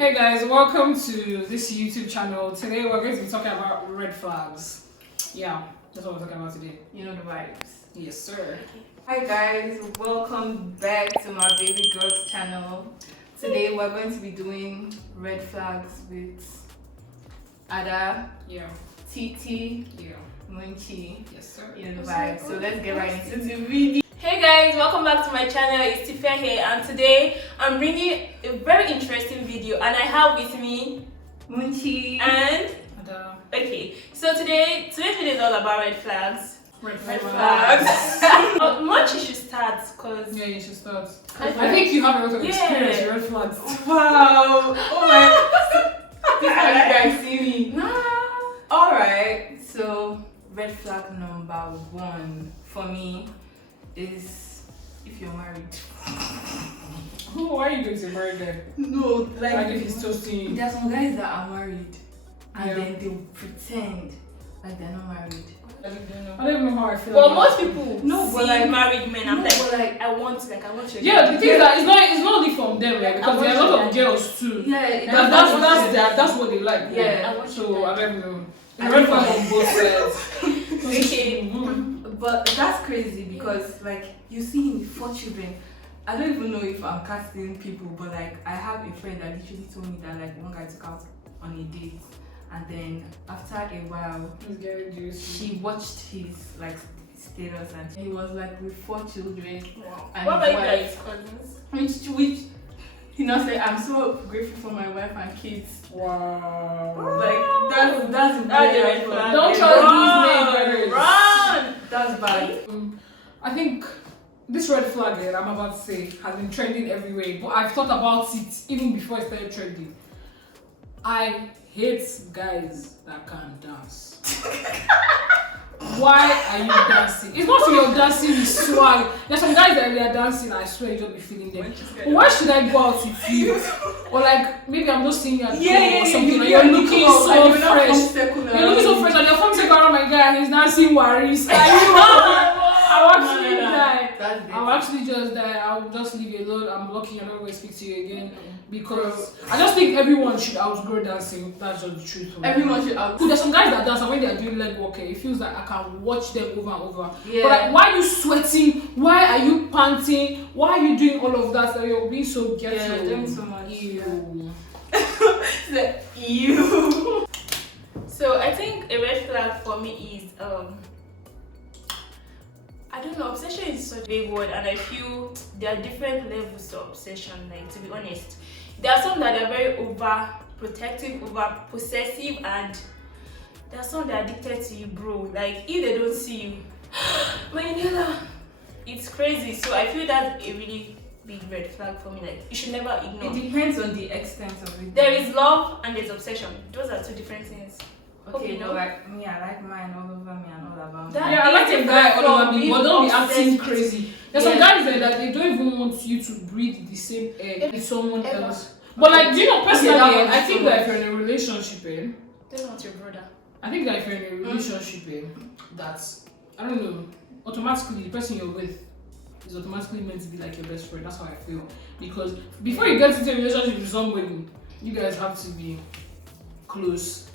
Hey guys, welcome to this YouTube channel. Today we're going to be talking about red flags. Yeah, that's what we're talking about today. You know the vibes. Yes, sir. Hi guys, welcome back to my baby girl's channel. Today we're going to be doing red flags with Ada, Yeah. Titi, Yeah. Munchi. Yes, sir. You know the vibes. So let's get right into the video. Hey guys, welcome back to my channel. It's Tifa here, and today I'm bringing a very interesting video, and I have with me Munchi and okay. So today's video is all about red flags. Red Flags. Munchi should start because Yeah, you should start. I think you have a lot of experience with red flags. wow. Oh my. This is how you guys see me. All right. So red flag number 1 for me is if you're married. Oh, why are you going to marry them? No, Like if he's toasting. There are some guys that are married and Yeah. then they will pretend like they're not married. I don't even know how I feel. But about most it. people No, see but like- married men. I'm No, like, but like, I want your Yeah, the thing is that it's not only from them, like, because I there are a want lot of you girls too. yeah, That's what they like. Yeah. I want So you I don't know. I Red don't flag know. on both sides. Okay. But that's crazy because like you see in 4 children. I don't even know if I'm casting people, but like I have a friend that literally told me that like one guy took out on a date, and then after a while It's getting juicy. she watched his like status and he was like with 4 children and what his about you wife. guys, cousins? Which you know say I'm so grateful for my wife and kids. Wow. Like that's That's very the red red flag. Don't Yeah. trust Run, these men. run. That's bad. I think this red flag that I'm about to say has been trending everywhere, but I've thought about it even before it started trending. I hate guys that can dance. Why are you dancing? It's not your dancing is swag. There's some guys that are dancing, I swear you just be feeling them. But why should I go out with you? Or like maybe I'm just seeing you at club or something and you're looking so fresh. You're looking so fresh and you're from second around my guy and he's dancing Waris. I'll actually die. I'll actually just die. I'll just leave you alone. I'm lucky I'm not going to speak to you again. Because I just think everyone should outgrow dancing. That's just the truth. Everyone should out. There's some guys that dance and when they are doing leg work, it feels like I can watch them over and over. Yeah. But like, why are you sweating? Why are you panting? Why are you doing all of that? Like, you're being so ghetto. Yeah, doing so much. Ew. You. So I think a red flag for me is I don't know, obsession is such a big word, and I feel there are different levels of obsession. Like, to be honest, there are some that are very over protective, over possessive, and there are some that are addicted to you, bro. Like, if they don't see you, my Nila, it's crazy. So I feel that's a really big red flag for me. Like, you should never ignore. It depends on the extent of it. There is love and there's obsession. Those are 2 different things. Okay, you know. but like me, I like mine all over me and all about That- me. Yeah, I like a guy all over me, but don't be Obsessed acting with- crazy. There's some guys there that they don't even want you to breathe the same air with someone Ever. else. But like, do you know personally? that one I is think so that much. if you're in a relationship, They want your brother. I think that if you're in a relationship, that's I don't know. Automatically, the person you're with is automatically meant to be like your best friend. That's how I feel. Because before you get into a relationship with somebody, you guys have to be close.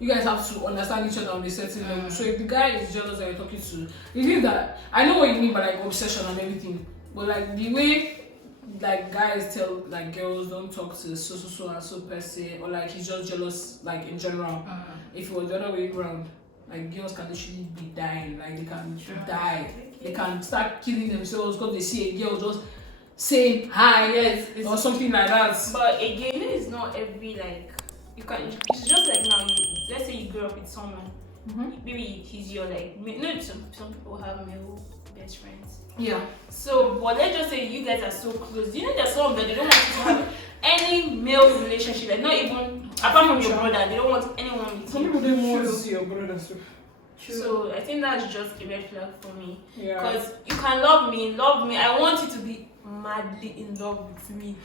You guys have to understand each other on a certain level. So if the guy is jealous that you're talking to, you think that I know what you mean by like obsession and everything, but like the way like guys tell like girls don't talk to so and so per se, or like he's just jealous like in general. If it was the other way around, like girls can literally be dying, like they can die, they can start killing themselves because they see a girl just saying hi, Yes, or something like that. But again, it's not every like you can. It's just like now. Let's say you grew up with someone. Maybe he's your like. No, some people have male best friends. Yeah. So, but let's just say you guys are so close. You know, there's some that they don't want you to have any male relationship. Like not even apart from your brother, they don't want anyone with Some you. people don't want to see your brother too. So I think that's just a red flag for me. Yeah. Because you can love me. I want you to be madly in love with me,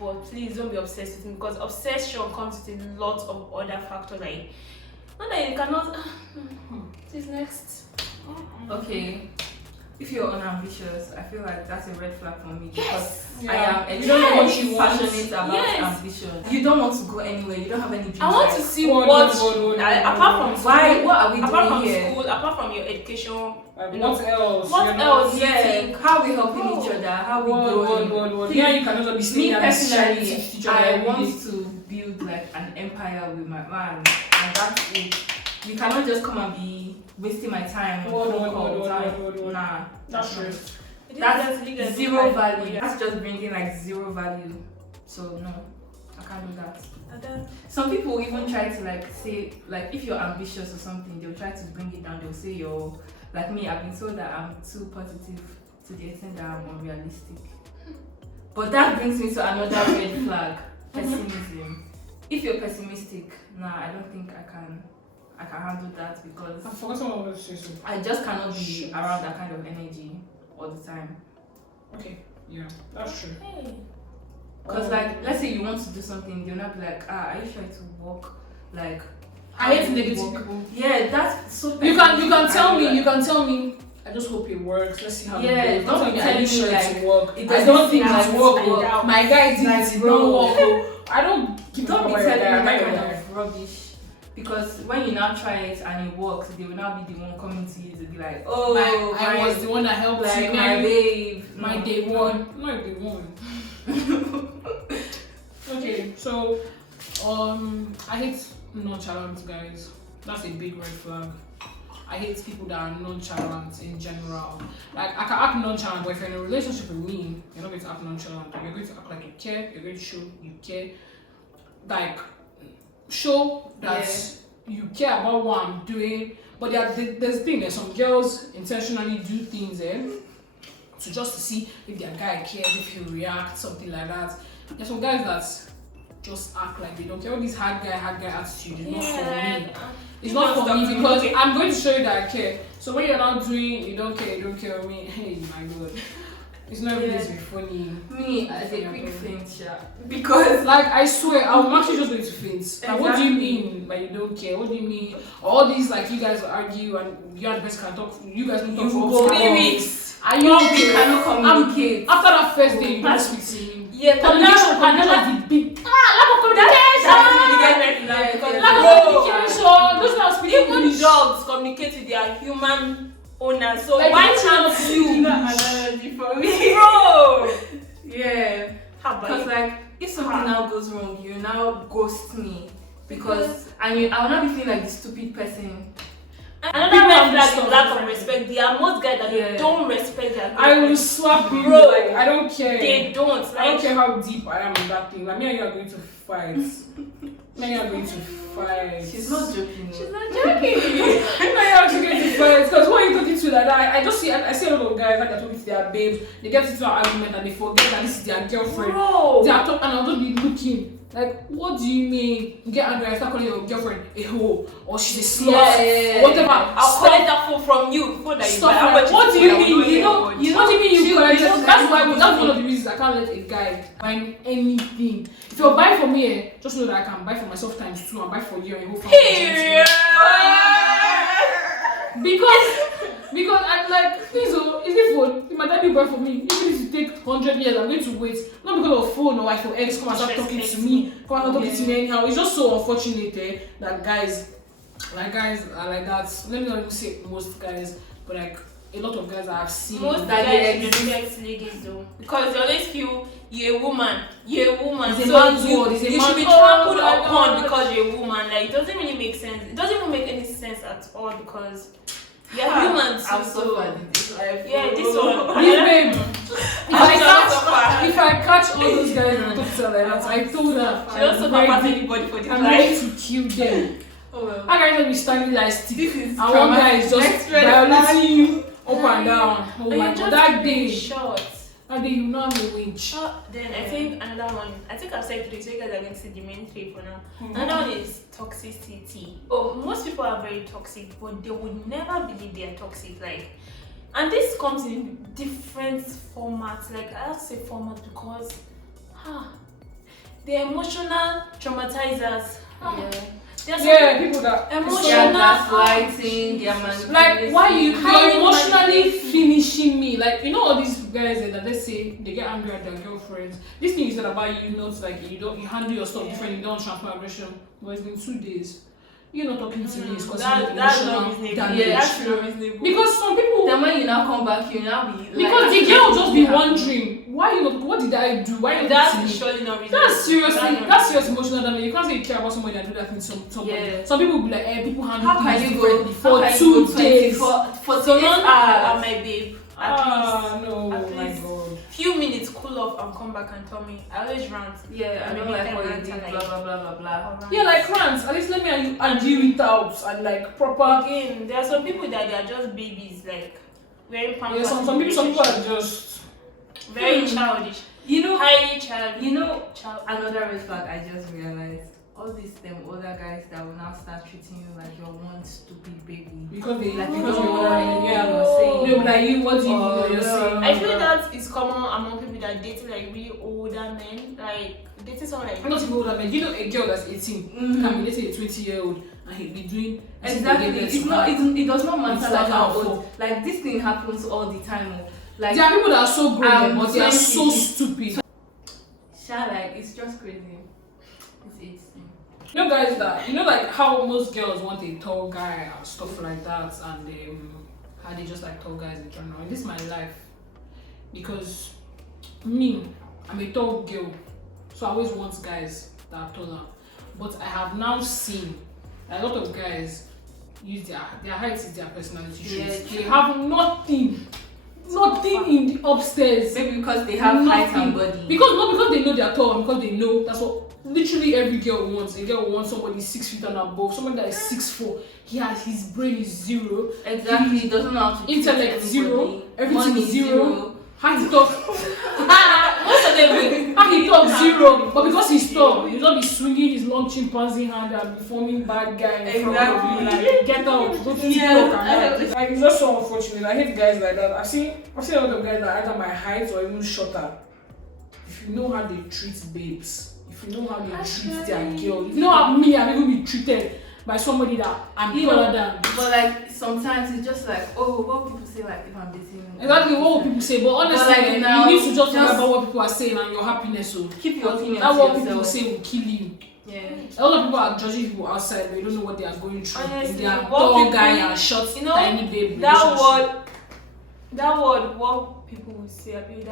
but please don't be obsessed with me because obsession comes with a lot of other factors. Like, not that you cannot. This next. Okay. if you're unambitious, I feel like that's a red flag for me because Yeah. I am You don't know what you want. passionate about Yes. ambition. You don't want to go anywhere. You don't have any dreams. I want like, to see What- what, what- apart from school, why? What are we apart doing from here? school, apart from your education, Like, you know, what else? what You're not- else? Yeah, how we helping Oh. each other? How we What? growing? Yeah, you cannot be staying Me at this shiny personally, teacher I every want day. to build like an empire with my man, and that's it. You cannot just come and be wasting my time on What? phone calls. What? Nah, That's true. That's zero value. That's just bringing like zero value. So no, I can't do that. Some people even try to like say like if you're ambitious or something, they'll try to bring it down. They'll say you're like me. I've been told that I'm too positive to the extent that I'm unrealistic. But that brings me to another red flag: pessimism. If you're pessimistic, nah, I don't think I can handle that because I forgot what I was going to say. I just cannot be around that kind of energy all the time. Okay, yeah, that's true. Because like, let's say you want to do something, they'll not be like, are you sure to work? Like, I hate how do you negative work? people. Yeah, that's so. You can tell me. I You can tell me. I just hope it works. Let's see how Yeah, it goes. don't Don't be tell me telling me, it like, to work. it I doesn't don't think seem it's like work. it's Oh. like- My guy did like, it. It bro. don't work. Oh. I don't give Don't a be fuck telling me about that that. kind of rubbish. Because when you now try it and it works, they will now be the one coming to you to be like, oh, I was the one that helped like you. my babe, My No. day one. Not day one. Okay, so I hate nonchalant guys. That's a big red flag. I hate people that are nonchalant in general. Like I can act nonchalant, but if you're in a relationship with me, you're not going to act nonchalant. You're going to act like you care. You're going to show you care. Like show that you care about what I'm doing. But there's the thing. There's some girls intentionally do things to just to see if their guy cares, if he'll react, something like that. There's some guys that just act like they don't care. All this hard guy attitude is not for me. It's not for me because I'm going to show you that I care. So when you're not doing, you don't care with me, hey my god. It's not even going to be funny. Me as a quick faint, because like I swear, I'm actually just going to faint. Like, what do you Exactly. mean by you don't care? What do you mean? All these like you guys argue and you and the best can talk. You guys don't talk for 3 weeks. Are you okay? we cannot communicate. After that first day, you don't speak to me. Yeah, Communication is the big. Lack of communication. Lack of communication. Those not speaking Even English. dogs communicate with their human owners, so Like, why you can't don't you? speak analogy for me. Bro! Yeah, How about because you? like if something now goes wrong, you now ghost me because I will not be feeling like the stupid person. Another People red have flag this is lack of stuff. respect. There are most guys that Yeah. don't respect their I will girlfriend. slap you. Bro. Like, I don't care. They don't. I don't Like, care how deep I am in that thing. Like, me and you are going to fight. Me and you are going to fight. She's not joking. She's not joking. Me and you are actually going to fight. Because when you talking to like that, I just see I see a lot of guys like they're talking to their babes. They get into an argument and they forget that this is their girlfriend. bro. They are talking and I'll just be looking. Like, what do you mean? You get angry and start calling your girlfriend a hoe or she's a slut Yeah. or whatever. I'll collect that phone from you. Phone that you Stuff buy. How like, much what is do it? you I will mean? know You your know, own. what do you mean you collected? just That's like one of the reasons I can't let a guy buy anything. If you're buying for me, just know that I can buy for myself times 2 and buy for you and your whole family. Period. Because I'm like, please, oh, is it phone? If my daddy buy for me, even if it take 100 years, I'm going to wait. Not because of phone or iPhone X come and start talking to me, come and start talking to me anyhow. It's just so unfortunate that guys are like that. Let me not even say most guys, but like a lot of guys that I've seen. Most That guys they respect ladies though, because they always feel you're a woman. It's a So man's you, world, it's a you should be man- trampled oh my upon God. because you're a woman. Like, it doesn't really make sense. It doesn't even make any sense at all because you're human too. I've So suffered in this life. yeah, this one. This babe, She if I catch all those guys and talk to her like that, I told her doesn't I'm suffer past ready, anybody for this I'm life. ready to kill them. Oh well. How can I be standing like stick? This is And one guy is just Next red flag. violating you up and down. Oh And my you're god, just that day, short. you know I'm a winch. Then I think another one. I think I've said 3, so you guys are going to see the main 3 for now. Mhm. Another one is toxicity. Oh, most people are very toxic, but they would never believe they are toxic. Like, and this comes in different formats. Like, I have to say formats because, they're emotional traumatizers. Yeah. Yeah, people that They are Emotional gaslighting, they are manipulating. like why you're Highly emotionally manipulative. finishing me. Like you know all these guys that they say they get angry at their girlfriends. This thing is not about you, not like you handle your stuff different, you don't transfer aggression. But it's been 2 days. You're not talking to me, it's causing That's emotional not reasonable. damage. Yeah, That's not reasonable. Because some people Then when you now come back, you now be because like, the girl just be wondering why you not what did I do? Why you not That's to me? surely not reasonable. That's seriously, That's not that's serious emotional damage. You can't say you care about somebody and do that thing to somebody. Yeah. Some people will be like, people handle how can things you differently go for how can 2 you go days. for So 8 long hours? my babe. At least. No, At my least. God. Few minutes, cool off and come back and tell me. I always rant. Yeah, I And don't maybe like what you rant did, and blah blah blah blah blah. Or rant. Yeah, like rants. At least let me and you it out and like proper. Again, there are some people that they are just babies, like very pampered. Yeah, some people are just. very childish, You know, highly childish. you know, Child. another red flag I just realized. All these other guys that will now start treating you like you're one stupid baby. Because they Like because you they don't know were anything yeah. you're saying. They'll be like you. What do you Oh, know you're no. saying? I feel that is common among people that dating like really older men, like dating someone like I'm not even older man. You know a girl that's 18 Mhm. can be let's say a 20-year-old and he'll be doing Exactly. It's not. It does not matter It's like like how how old. Like this thing happens all the time. Oh. Like there are people that are so grown but they are 20, so stupid. like it's just crazy. It's You know guys that you know like how most girls want a tall guy and stuff like that and how they just like tall guys in general. And this is my life because me, I'm a tall girl, so I always want guys that are taller. But I have now seen a lot of guys use their height is their personality traits. Yeah, They have nothing in the upstairs. maybe because they have height and body. Because they know they are tall and because they know that's what literally every girl wants. A girl wants somebody 6 feet and above, somebody that is 6'4". His brain is 0. Exactly. He doesn't know how to treat Intellect anybody. 0, everything Money is 0. How he talk most of them. how he talk 0. But because he's tall, he'll not be swinging his long chimpanzee hand and be forming bad guy in front of you. Like get out, go to TikTok and that. Like it's just so unfortunate. I hate guys like that. I've seen a lot of guys that are either my height or even shorter. If you know how they treat babes, if you know how they treat their girl, if you know how me I've even been treated by somebody that I'm taller than. But like sometimes it's just like, oh, what people say like if I'm dating. Exactly what will people say, but honestly, like, now, you need to just forget about what people are saying and your happiness. So Keep your opinion that to what people yourself. say will kill you. Yeah. A lot of people are judging people outside, but you don't know what they are going through. Honestly, They are what tall people- guy and short, you know, tiny babe. That word, what people will say, I mean,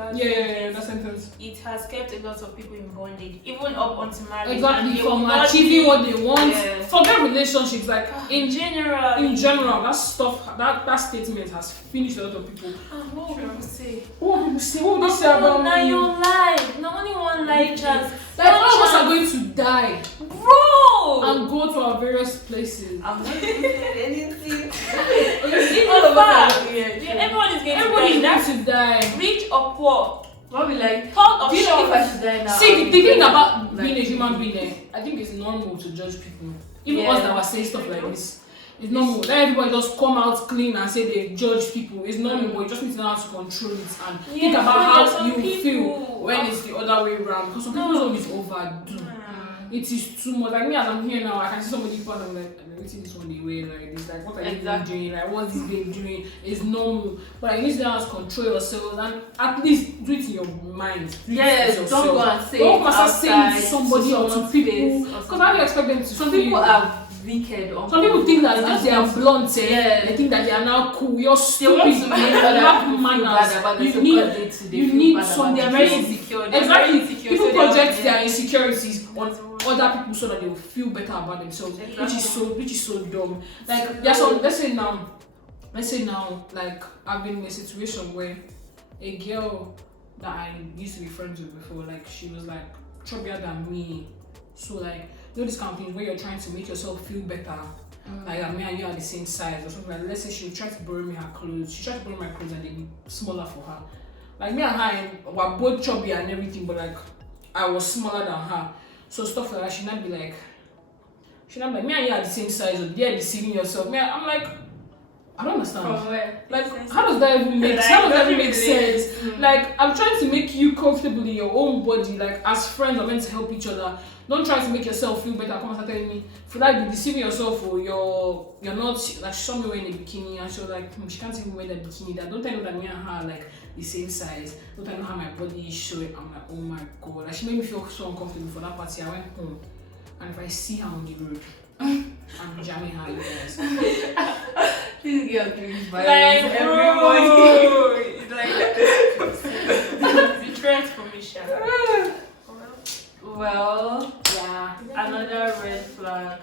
That sentence. it has kept a lot of people in bondage, even up until marriage. Exactly, And they from will not achieving be- what they want. Yeah. Forget relationships, like in general. in general, that stuff, that statement has finished a lot of people. What will people say? What will people say? What will they say about Now me? your life, not only one life chance. Like all of us are going to die Bro! and go to our various places. I'm not saying anything. All All of us fact. are Yeah, everyone is going Everybody to die. is going to die. Rich or poor, What we like? tall or Do you know if short. I should die now? See, the thing about like, being a human being, I think it's normal to judge people. Even us that were saying stuff like this. It's normal. Let everybody just come out clean and say they judge people. It's normal, but you just need to know how to control it and think Yeah, about there are how some you people- feel when it's the other way around. Because some people's own is overdo. It is too much. Like me, as I'm here now, I can see somebody in front of me, like, I'm waiting this one the way, like this, like, what are you even Exactly. doing? Like, what's this babe doing? It's normal. But like, you need to know how to control yourself and at least do it in your mind. Do it Yes, to don't go and say don't it go and say it to outside somebody or to someone's people. face or Because how do you expect them to Some feel? people are wicked. Some people think that They as just they are want to- blunt, Yeah. they think that they are now cool. You're They stupid. want to make You other have people feel bad manners. about You themselves need, because they you feel need bad some. about They are Very very insecure. They're exactly. very insecure, People so they are- project their insecurities on other people so that they will feel better about themselves, which is so dumb. Like there's some. Let's say now, like I've been in a situation where a girl that I used to be friends with before, like she was like chubbier than me, so like you know this kind of thing where you're trying to make yourself feel better. Like me and you are the same size or something like let's say she tried to borrow me her clothes. She tried to borrow my clothes and they be smaller for her. Like me and her were both chubby and everything, but like I was smaller than her. So stuff like that, she not be like, me and you are the same size, or they're deceiving yourself. Me, I'm like, I don't understand. From where? Like, how does that even make sense? Like, I'm trying to make you comfortable in your own body. Like, as friends, we're meant to help each other. Don't try to make yourself feel better. Come and start telling me, feel like you're deceiving yourself, or you're not. Like, she saw me wearing a bikini, and she was like, she can't even wear that bikini. That don't tell you that me and her are like the same size. Don't tell you how my body is showing. I'm like, oh my god. Like, she made me feel so uncomfortable for that party. I went home, and if I see her on the road, I'm jamming her, you guys. This girl brings violence Like, everybody. it's like the trend for me, Sha. Well, Yeah. another red flag.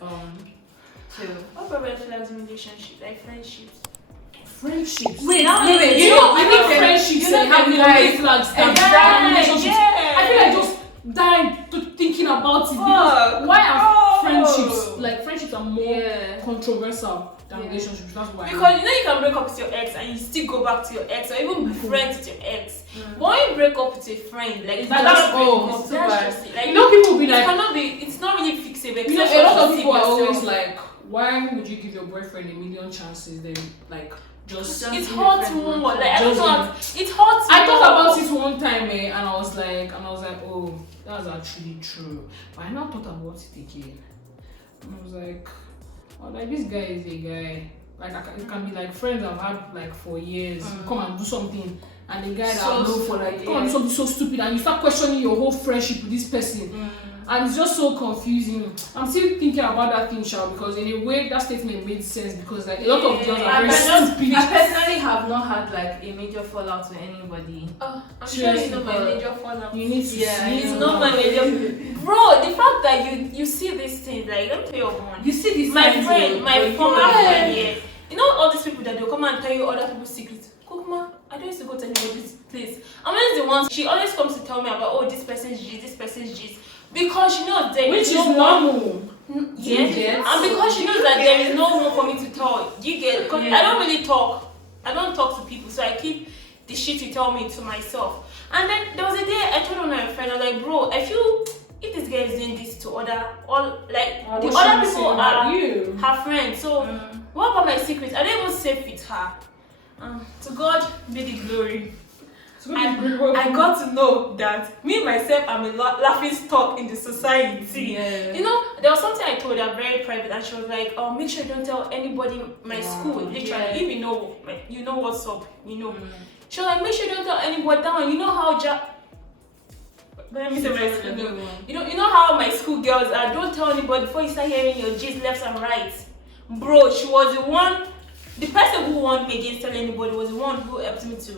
Too. What about red flags in relationship, like friendships? Friendships. Wait, Now, wait. You know, I You think know, friendships you know, have no guys- red flags. Exactly, yeah. I feel like just dying to thinking about it. Fuck. Because why are Oh. friendships, like friendships are more Yeah. controversial than Yeah. relationships? That's why. Because you know you can break up with your ex and you still go back to your ex, or even be friends with your ex. But when you break up with a friend, like It's that's just- breaking up, it's that's too just it. Like you know, people be it like, cannot be. It's not really fixable. you know, except a lot for of you people are yourself. always like, why would you give your boyfriend a million chances? Then like just. It's Just hot different more. ones. Like I don't Just know. It's hot. I thought more. about it one time, and I was like, oh, that's actually true. But I now thought about it again. And I was like, oh, like this guy is a guy. Like it can be like friends I've had like for years. You come and do something, and the guy that So I know for like, come and do yeah. something so stupid, and you start questioning your whole friendship with this person. And it's just so confusing. I'm still thinking about that thing, Shao, because in a way that statement made sense, because like a lot of girls are I very stupid. personally have not had like a major fallout with anybody. Oh, I'm sure you know my Seriously, major fallout. You need to Yeah, see. It's not my major. Bro, the fact that you see these things, like let me tell you one. You see this My signs, friend, oh, my but former you- friend, yeah. You know all these people that they'll come and tell you other people's secrets. Kokuma, I don't used to go to anybody's place. I'm always the one. She always comes to tell me about this person's G's, this person's G's, because she knows there Which is is no one. normal. Yes, Yes. and because she knows that there is no one for me to tell. You get? Because Yeah. I don't really talk. I don't talk to people, so I keep the shit you tell me to myself. And then there was a day I told one of my friend, I was like, bro, I feel if this guy is doing this to the other people are you. her friends. So what about my secrets? I don't even safe with her. To God be the glory. I got to know that me myself I'm a laughing stock in the society. Yeah. You know, there was something I told her very private, and she was like, "Oh, make sure you don't tell anybody in my school. Literally, Yeah. if you know what's up. You know." She was like, "Make sure you don't tell anybody that one. You know how let me say my school. No. You know how my school girls are. Don't tell anybody before you start hearing your G's left and right, bro." She was the one. The person who warned me against telling anybody was the one who helped me to.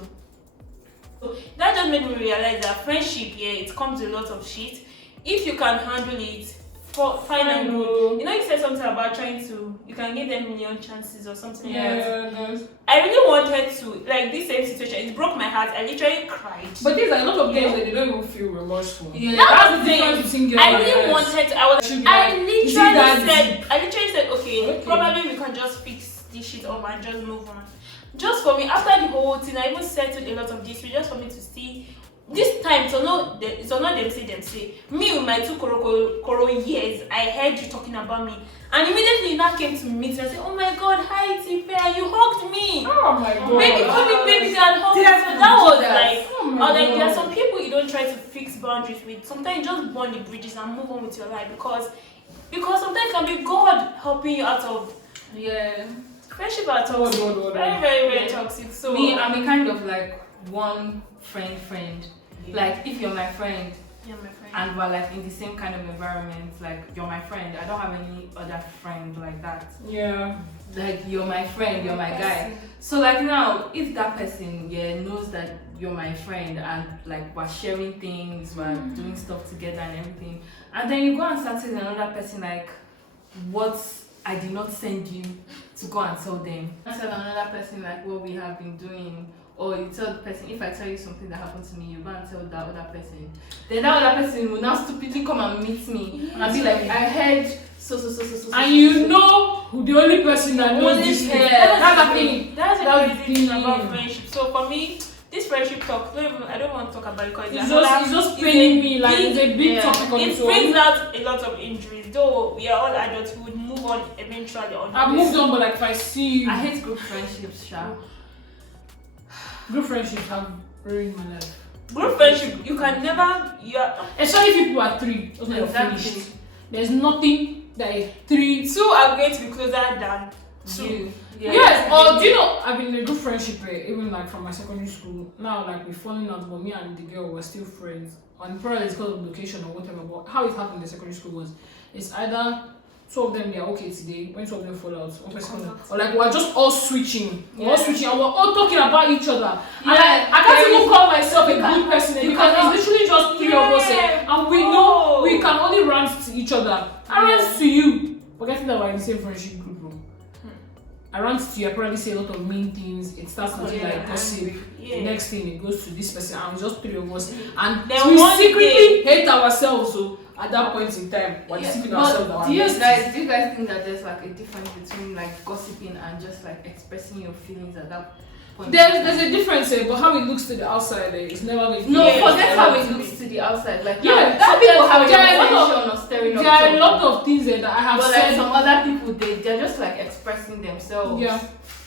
So that just made me realize that friendship, it comes with a lot of shit. If you can handle it, fine and good. You know, you said something about you can give them a million chances or something like that. I really wanted to, like this same situation, it broke my heart. I literally cried. But there's a lot of girls that they don't even feel remorseful. Yeah. That's the difference between girls I and really guys. wanted to, Should be I like, literally "Is it that said, okay, probably we can just fix this shit up and just move on. Just for me, after the whole thing, I even settled a lot of disputes just for me to see. This time, it's not them say. Me with my 2 koro years, I heard you talking about me. And immediately you now came to meet me and said, "Oh my god, hi Tife, you hugged me. Oh my god. Baby, call me baby girl, hug me." Yes, So that was yes. like, Oh I my was like, there are God. some people you don't try to fix boundaries with. Sometimes you just burn the bridges and move on with your life because sometimes it can be God helping you out of friendship are toxic. Very, very, very toxic. So Me, I'm a kind of like one friend. Like if you're my friend yeah, my friend. and we're like in the same kind of environment, like you're my friend. I don't have any other friend like that. Yeah. Like you're my friend, you're my guy. So like now, if that person knows that you're my friend and like we're sharing things, we're doing stuff together and everything, and then you go and start telling another person like what I did not send you to go and tell them. I tell another person like what we have been doing, or you tell the person, if I tell you something that happened to me, you go and tell that other person. Then that other person will now stupidly come and meet me and be like, I heard so. And you know who the only person that knows this Only is. her. That's the thing. That's the That's crazy the thing about thing. friendship. So for me, this friendship talk, I don't want to talk about it because it's just paining me. Like it's a big topic on its it own. brings out a lot of injuries. Though we are all adults, we would move on eventually. I've moved on, but like if I see you, I hate group friendships, Sha. group friendships have ruined my life. Group friendship, you can never. Especially if people are three. That's when you're Exactly. finished. There's nothing that three. Two are going to be closer than two. You. Yes, or do you know, I've been in a good friendship, even like from my secondary school. Now, like we're falling out, but me and the girl were still friends. And probably it's because of location or whatever. But how it happened in the secondary school was, it's either two of them they are okay today, when two of them fall out, one person, or like we're just all switching, and we're all talking about each other. And I can't even call myself a good person because it's literally just three of us, and we know we can only rant to each other. I rant to you, forgetting that we're in the same friendship group. I rant to you, I probably say a lot of mean things. It starts with like gossip. The next thing it goes to this person, and just three of us, and then we secretly hate ourselves. So at that point in time, we're deceiving ourselves. That Do you guys think that there's like a difference between like gossiping and just like expressing your feelings at that point? There's a difference, but how it looks to the outside, it's never going to be. No, forget how it looks to the outside. Like some people have there an are a lot intention of stirring up. There are a lot of things that I have but said. like some other people, they're just like expressing themselves. Yeah.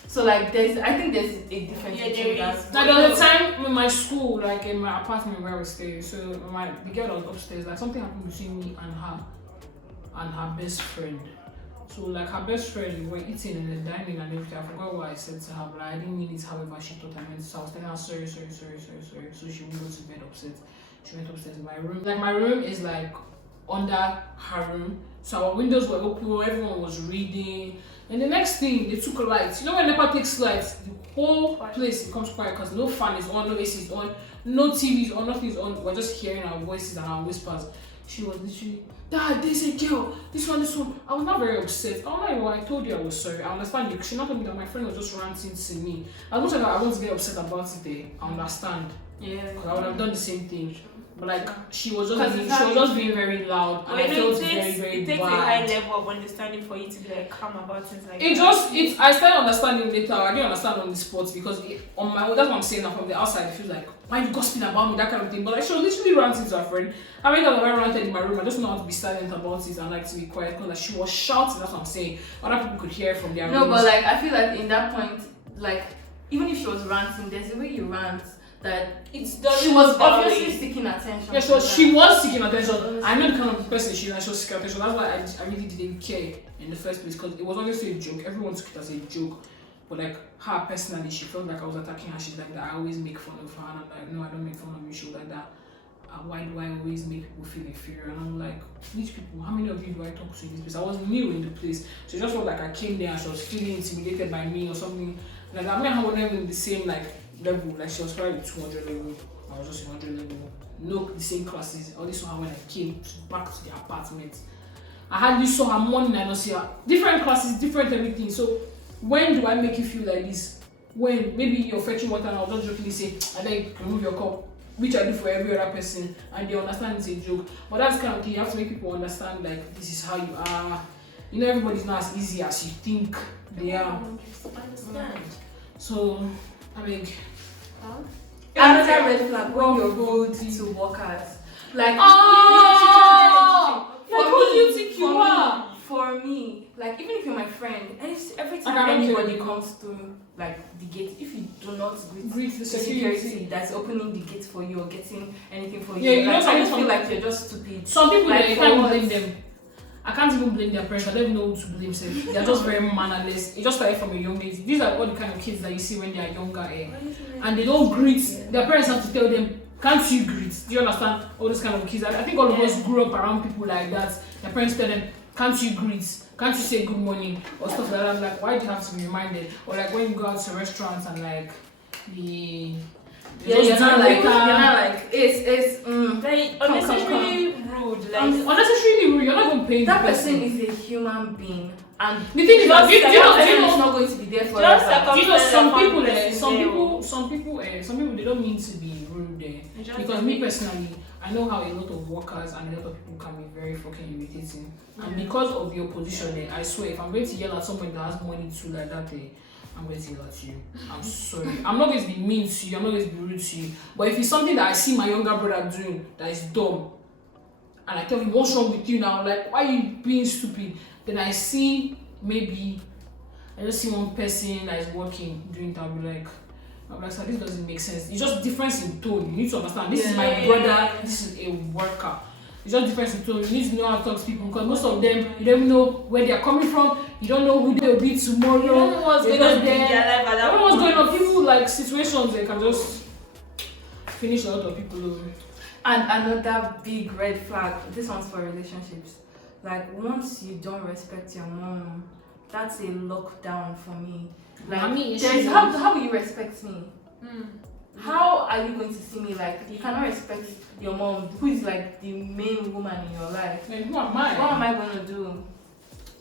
So like I think there's a difference between that. Like there was a time in my school, like in my apartment where I was staying, so the girl that was upstairs, like something happened between me and her best friend. So like her best friend, we were eating in the dining and everything. I forgot what I said to her, but I didn't mean it however she thought I meant it. So I was telling her sorry. So she wouldn't go to bed upset. She went upstairs in my room. Like my room is like under her room. So our windows were open, everyone was reading. And the next thing, they took lights. You know when NEPA takes lights, the whole place becomes quiet because no fan is on, no AC is on, no TV is on, nothing is on. We're just hearing our voices and our whispers. She was literally, Dad, there's a girl, this one. I was not very upset. I was like, well, I told you I was sorry. I understand you. She not told me that my friend was just ranting to me. As much as I want to get upset about it, I understand. Yeah. Because I would have done the same thing. But like she was just being very loud, and I felt very, very it takes bad. a high level of understanding for you to be like calm about things like I started understanding later. I didn't understand on the spot because on my own, that's what I'm saying. Now from the outside, it feels like why are you gossiping about me, that kind of thing. But like she was literally ranting to her friend. I mean, I ranted in my room. I just know how to be silent about it and like to be quiet because like she was shouting. That's what I'm saying. Other people could hear from their rooms. No, but like I feel like in that point, like even if she was ranting, there's a way you rant that she was obviously seeking attention. Yeah, she was seeking attention. I know the kind of person she was seeking attention. That's why I really didn't care in the first place because it was obviously a joke. Everyone took it as a joke. But like her personally, she felt like I was attacking her. She's like that. I always make fun of her. And I'm like, no, I don't make fun of you. She was like that. Why do I always make people feel inferior? And I'm like, which people? How many of you do I talk to in this place? I was new in the place. So it just felt like I came there and she was feeling intimidated by me or something. Like I mean, I was never in the same like level. Like she was probably 200 level. I was just 100 level. No, the same classes. I only saw her when I came back to the apartment. I hardly saw her morning. I don't see her. Different classes, different everything. So when do I make you feel like this? When maybe you're fetching water and I'll just jokingly say, I beg, remove your cup, which I do for every other person, and they understand it's a joke. But that's kind of thing. You have to make people understand like this is how you are. You know, everybody's not as easy as you think they are. Understand. So I mean, another red flag when you're rude to workers. Like who do you think you are? For me, like even if you're my friend, every I time don't anybody care. comes to like the gate, if you do not Greet the the security. security that's opening the gate for you or getting anything for Yeah, you, you know like, I just some- feel like you're just stupid. Some people Like, you for can't what? blame them. I can't even blame their parents. I don't even know who to blame. They are just very mannerless. It just started from a young age. These are all the kind of kids that you see when they are younger, and they don't greet. Their parents have to tell them, "Can't you greet?" Do you understand? All those kind of kids. I think all of us grew up around people like that. Their parents tell them, "Can't you greet? Can't you say good morning?" or stuff like that. I'm like, why do you have to be reminded? Or like when you go out to restaurants and like You're not like it's Like unnecessarily rude. Like unnecessarily rude. You're not even paying that the person is a human being, and The thing is, that that person you is know, not going to be there Just forever. you know, some Upon people, person some people, they don't mean to be rude there. Because me personally, I know how a lot of workers and a lot of people can be very fucking irritating. And because of your position there, I swear, if I'm going to yell at someone that has money too like that, I'm going to say that to you. I'm sorry. I'm not going to be mean to you. I'm not going to be rude to you. But if it's something that I see my younger brother doing that is dumb, and I tell him, what's wrong with you now? Like, why are you being stupid? Then I see maybe I just see one person that is working doing that. I'm like, so this doesn't make sense. It's just difference in tone. You need to understand. This is my brother. This is a worker. It's just difference in tone. You need to know how to talk to people because most of them, you don't know where they are coming from. You don't know who they will be tomorrow. You don't know what's going on in their life at that don't know what's going on. People like situations they can just finish a lot of people over. And another big red flag. This one's for relationships. Like once you don't respect your mom, that's a lockdown for me. Like I mean, how will you respect me? How are you going to see me like you cannot respect your mom, who is like the main woman in your life? Man, who am I? What am I gonna do?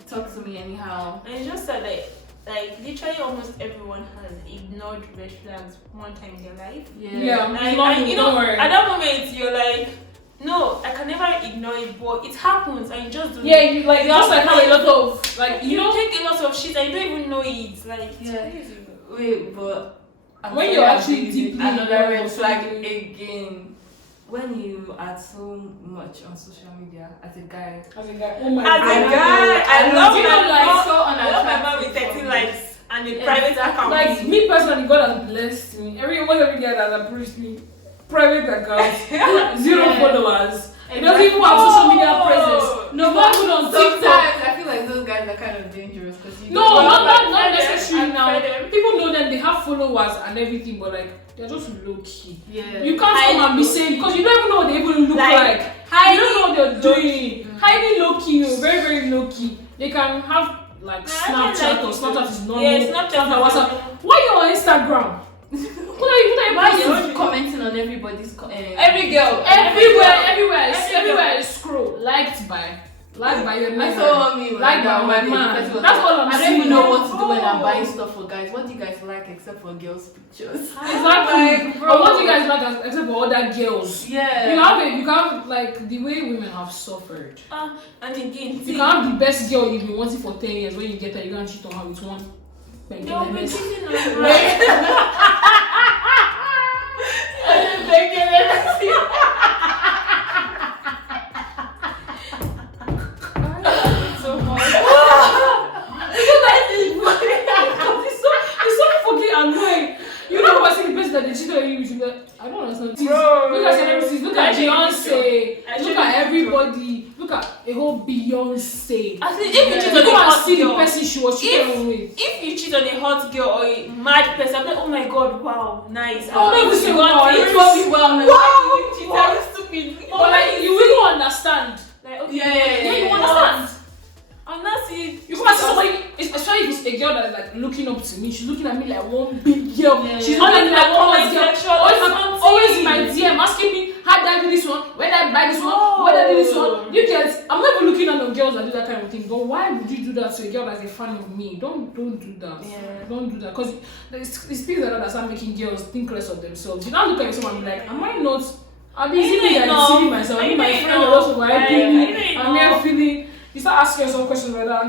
Talk to me anyhow. And it's just that like literally almost everyone has ignored red flags one time in their life. Yeah, And you know, at that moment you're like, no, I can never ignore it, but it happens and you just do yeah, you like just like how a lot of like you know take a lot of shit and you don't even know it. Like it's Yeah. crazy. Wait, but when you're actually deeply another red involved flag in- again. When you are so much on social media as a guy. As a guy, oh my As god. a guy, I love you my know, like, mom. so I love my mom with unattractive 13 for likes and a private account. Like me personally, God has blessed me. Every guy that has approached me, private account, zero followers. He doesn't even have social media presence. No, not even on TikTok. Sometimes I feel like those guys are kind of dangerous because you No, don't know, not like, necessarily now. Friend. People know them, they have followers and everything, but like they're just low key. Yeah. You can't come and be saying because you don't even know what they even look like. You Highly don't know what they're doing. Highly low key, very very low key. They can have like I Snapchat like or it. Snapchat is normal. Yeah, Snapchat is WhatsApp. normal. Why you on Instagram? What are you Why posting? you commenting on everybody's Every girl. Everywhere Every I scroll, liked by your I neighbor. saw me Like that my one day man. because it was That's like, all I'm I don't seeing. even know what to do when I'm Oh. buying stuff for guys. What do you guys like except for girls' pictures? Exactly. Like, bro. But what do you guys like except for other girls? Yeah. You can like the way women have suffered. And again, You can have the best girl you've been wanting for 10 years. When you get her, you can't cheat on her with one. they'll be cheating on so much. It's so fucking annoying. You know what's the person that they cheated on you with? I don't understand. Bro. Look at celebrities. Look at I check Beyonce. I Look check at the everybody. Look at a whole Beyonce. I think if you cheat You on a go and hot see the girl, person she was cheated on with. if you cheat on a hot girl or a mad person, I'm like, oh my god, wow, nice. Oh, no, this is wow. It It was me well. Like, why did you cheat? Wow. Are you stupid? But like you really understand. Like, okay, Yeah, You what? understand. I'm not seeing. You come and see somebody, especially if it's a girl that is like looking up to me. She's looking at me like one big girl. Yeah. She's looking at me like one Comment white girl. section or Always in something. my DM asking me how did I do this one, where did I buy this one, where did I do this one. You get, I'm not even looking at no girls that do that kind of thing. But why would you do that to a girl that's a fan of me? Don't do that. Yeah. Don't do that because it's people that start making girls think less of themselves. You don't look at someone and be like, am I not? I'm busy like deceiving myself. I mean, my friend was also hyping me. I'm here feeling. You start asking yourself questions like that.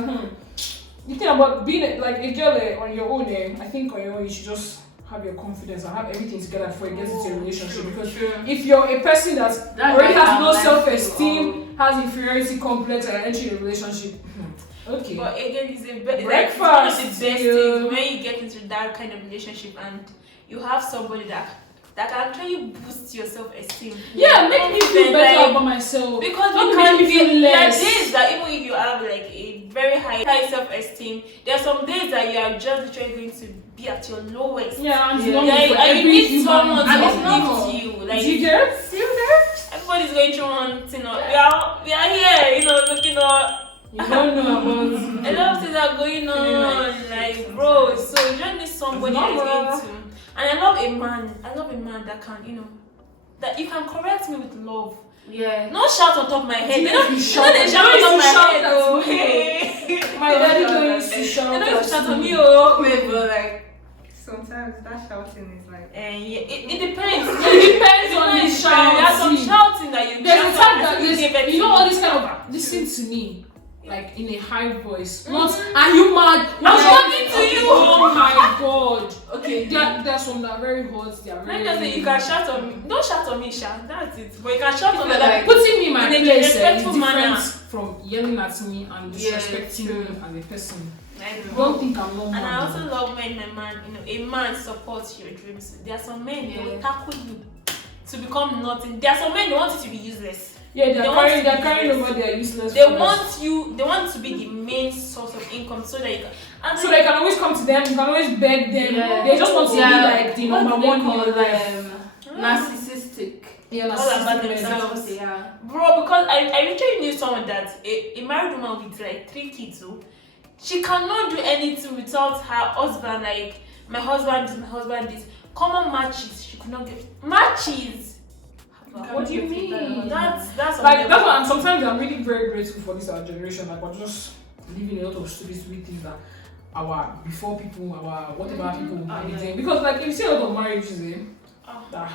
You think about being like a girl on your own. I think on your own you should just have your confidence and have everything together before you get into a relationship. Because if you're a person that already has no self-esteem, has inferiority complex, and entering a relationship, okay. But again, it's one of the Breakfast, best things yeah. when you get into that kind of relationship and you have somebody that can actually boost your self-esteem. Yeah, make me feel better about myself. Because Don't you make can me feel be, there are less. days that even if you have like a very high self-esteem, there are some days that you are just literally going to be at your lowest. Yeah, and Yeah. normal for And you every need human someone to being. uplift you. Like, Do you get? everybody's going through one thing. We are here, looking up. You don't know about. A lot of things are going on, like bro. So you just need somebody that is going to. And I love a man that can, that you can correct me with love. Yeah. Not shout on top of my head. You They don't you shout shout- they shout on you top of my shout head. at Oh, me. hey. My daddy don't used to They shout don't at shout on me. me, oh. Wait, but like sometimes that shouting is like. And yeah, it depends. It depends on the There are some shouting. shouting that you There's a shout time and that you give it you know to all me. this kind of listen to me. like in a high voice. Not, are you mad? I'm talking to you. Oh my god. Okay. There's some that are very hot. They are very. Let me just say, you can shout on me. Don't shout on me, Sha. That's it. But you can shout on me. Like putting me in my in a place is respectful different manner. from yelling at me and disrespecting true. me as a person. I I know. don't think I'm normal. And I also love when my man, a man supports your dreams. There are some men they will tackle you to become nothing. There are some men they want you to be useless. Yeah, they're carrying useless. over their useless. They friends. want you to be the main source of income so that you can. And So they can always come to them. You can always beg them. Yeah. They just want to be like the What number do they one call in your life. them? Narcissistic. Yeah, all about narcissistic men. themselves. Yeah. Bro, because I literally knew someone that a married woman with like 3 kids, so she cannot do anything without her husband. Like, my husband this. Common matches, she could not get matches. What do you mean? That's Like that's why. And sometimes I'm really very grateful for this our generation. Like we're just living a lot of stupid things that our before people, our whatever people are doing. Because like if you see a lot of marriages, that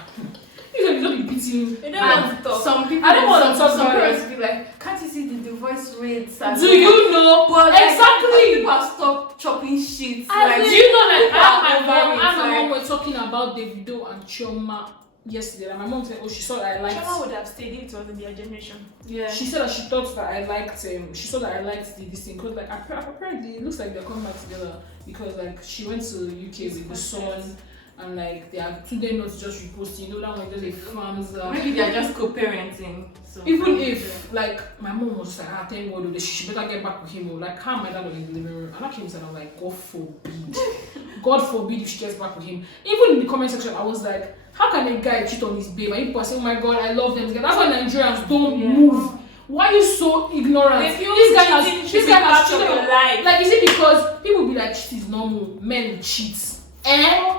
you don't be beating. They don't want to talk. Some people, I don't want to talk some about parents it. be like, can't you see the divorce rates? Do you know? But like, Exactly. people have stopped chopping shit. Do Like, you know that people I are and over my it, mom were talking about Davido and Chioma yesterday. And my mom said, "Oh, she saw that I liked." Chioma would have stayed if it was in their generation. yeah. She said that she thought that I liked. She saw that I liked this thing because like apparently it looks like they're coming back together because like she went to UK with the son. And like they are today not just reposting, you know that one just a farms. Maybe they're just co-parenting. So Even if like my mom was like, thank God, she better get back with him. Or like how my dad was in the living room, and I came inside, I'm like, God forbid, God forbid if she gets back with him. Even in the comment section, I was like, how can a guy cheat on his babe? And people are saying, oh my God, I love them together. That's why Nigerians don't move. Why are you so ignorant? This guy has cheated on your life. Like, is it because people be like, cheat is normal, men cheat?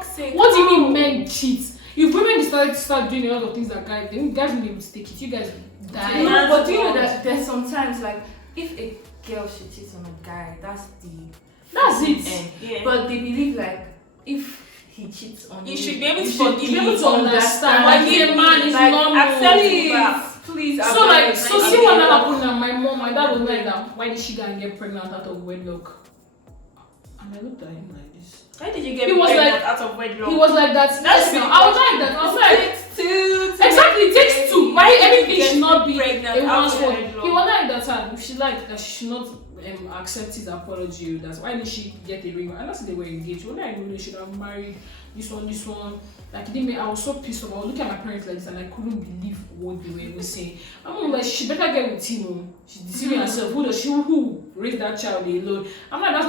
Sake. What do you mean men cheat? If women start doing a lot of things that guys, then guys will be able to take it. You guys die. No, but do you know that there's sometimes like if a girl should cheat on a guy, that's it. end. Yeah. But they believe like if he cheats on You you, should be able to you should forgive, be able to understand. Why Like, give a man is like, normal. accept it back. Please. So like, so I see beg what you. happened now. My dad was like that. Why did she go and get pregnant out of wedlock? And I looked at him like this. Why did you get He was pregnant like- out of wedlock? He was like that. That's Yes, now. I was like that. I was like, two. exactly. It takes two. Why everything Get should not be pregnant a out one's of fault. wedlock. He was like that. Time. If she liked that, she should not accept his apology. That's why did she get a ring? And that's they were engaged. When I knew they should have married this one. Like it didn't make, I was so pissed off. I was looking at my parents like this and I couldn't believe what they were even saying. I'm like, she better get with him. She's deceiving herself. Who raised that child alone? I'm like, that's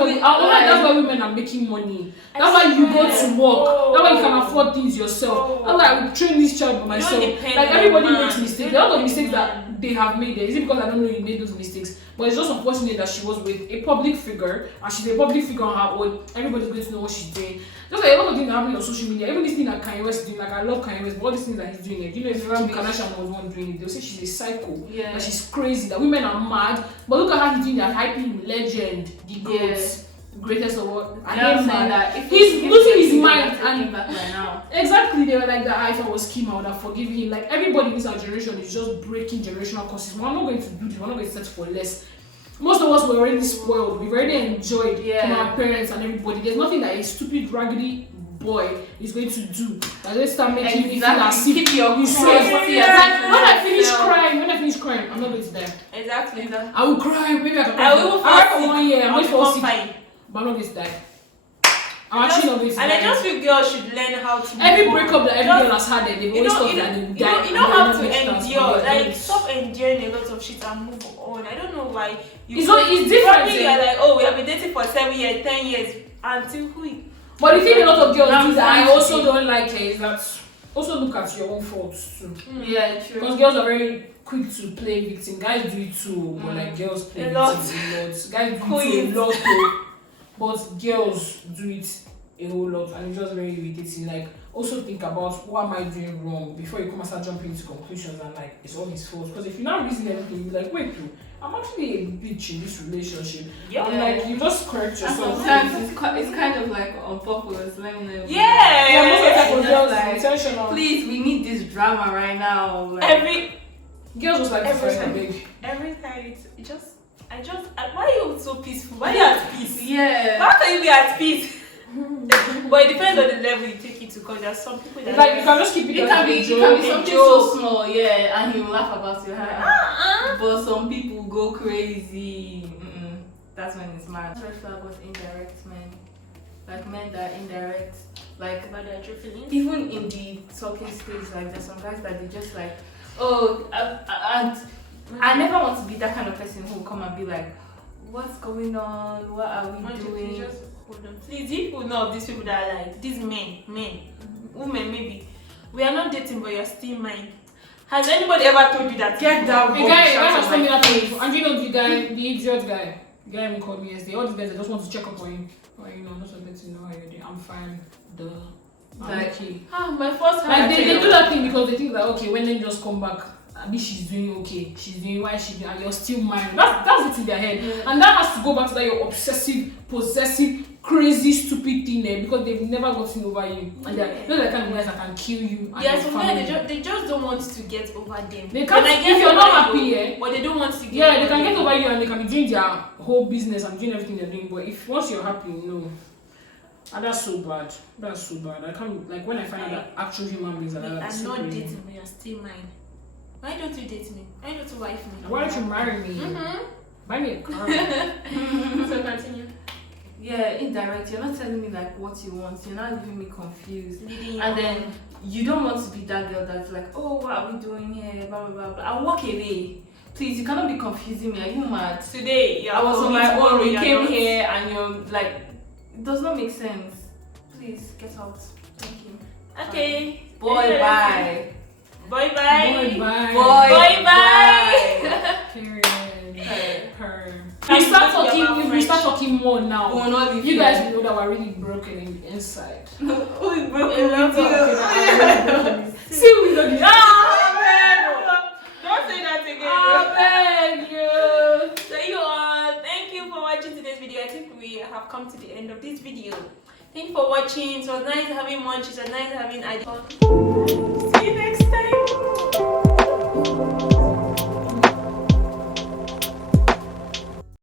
why women are making money. That's why you go to work. That's why you can afford things yourself. That's why I would train this child by myself. depend Like on everybody man. makes mistakes. You There are a lot don't of mistakes depend. that they have made. Is it because I don't know you made those mistakes? But it's just unfortunate that she was with a public figure and she's a public figure on her own. Everybody's going to know what she's doing. Just like a lot of things that happen on social media. Even this thing that Kanye West is doing, like I love Kanye West, but all these things that he's doing, like, you know, if Kim Kardashian was one doing it, they'll say she's a psycho. Yeah. That she's crazy, that women are mad. But look at how he's doing that, hyping him, legend, the GOAT, greatest of all. I am saying that if He's losing his if mind they're taking and back right now. exactly, they were like that. If I was Kim, I would have forgiven him. Like everybody in this our generation is just breaking generational curses. We're not going to do this. We're not going to settle for less. Most of us were already spoiled. We've already enjoyed from our parents and everybody. There's nothing that a stupid, raggedy boy is going to do. That they start making me feel as if keep your you cool. Like, when I finish crying, I'm not going to die. Exactly. I will cry. Maybe I can I will cry fall for 1 year. I'm I'll going to fall become sick, fine. but I'm not going to die. I'm actually not going to And die. I just feel girls should learn how to Every move on. breakup that every Just- girl has had, they've you always know, thought you that they would know, die. you don't have to and then they endure. don't. Like, stop enduring a lot of shit and move on. I don't know why. It's different. Probably you're like, oh, we have been dating for 7 years, 10 years, until who? But the thing a lot of girls Now do that I it's also easy. don't like is that also look at your own faults too. Yeah, true. Because girls are very quick to play victim. Guys do it too, but like girls play A victim lot. a lot. Guys do it Queens. too a lot though. But girls do it a whole lot and it's just very irritating. Like also think about what am I doing wrong before you come and start jumping into conclusions and like it's all his fault. Because if you're not reasoning anything, you're like, wait, I'm actually a bitch in this relationship. Yeah. And like you just correct And yourself. sometimes it's kind of like on purpose. Let me know. Yeah, most of the time Just girls like, intentional. Please, we need this drama right now. Like, Every Girls just like to Every fight time. big. time it just why are you so peaceful? Why are you at peace? Yeah. How can you be at peace? But it depends on the level you take it to, because there are some people that Like you can just keep it. It can be something so small, yeah, and he will laugh about you. But some people go crazy. That's when it's mad. Red flag was indirect men. Like men that are indirect. Like about their true feelings. even in the talking stage, like there's some guys that they just like, oh, and I never want to be that kind of person who will come and be like, what's going on? What are we doing? Just hold on. Please, if you know of these people that are like these men, women maybe, we are not dating, but you're still mine. Has anybody ever told you that? Get that The guy has told me that thing. And you know the idiot guy. The guy even called me yesterday. All these guys that just want to check up on him. Or not so bad to know how you're doing. I'm fine. I'm okay. My first Like they do that thing because they think that okay, when they just come back, maybe she's doing okay. She's doing why she doing, and you're still mine. That's it in their head. Yeah. And that has to go back to that your obsessive, possessive, crazy, stupid thing there because they've never gotten over you. And they're the kind of guys that can kill you. And yeah, so they just don't want to get over them. They can't. If you're not happy, but they don't want to get. Yeah, they can get over you and they can be doing their whole business and doing everything they're doing. But if once you're happy, no. And that's so bad. That's so bad. I can't, like when I find out that actual human beings are like that. I'm not dating, but you're still mine. Why don't you date me? Why don't you wife me? Why don't you marry me? Buy me a car. So continue. Yeah, indirect. You're not telling me like what you want. You're not leaving me confused. And then you don't want to be that girl that's like, oh, what are we doing here? Blah blah blah. I'll walk away. Please, you cannot be confusing me. Are you mad? Today, I was on my own. You came here and you're like, it does not make sense. Please get out. Thank you. Okay. Boy, bye. Bye bye. Boy, bye. Boy, bye. Period. Her. If we start talking more now, you guys will know that we're really broken in the inside. Who is broken? See, we don't do Don't say that again. I beg you. So you all, thank you for watching today's video. I think we have come to the end of this video. Thank you for watching. It was nice having lunch. It was nice having ideas. See you next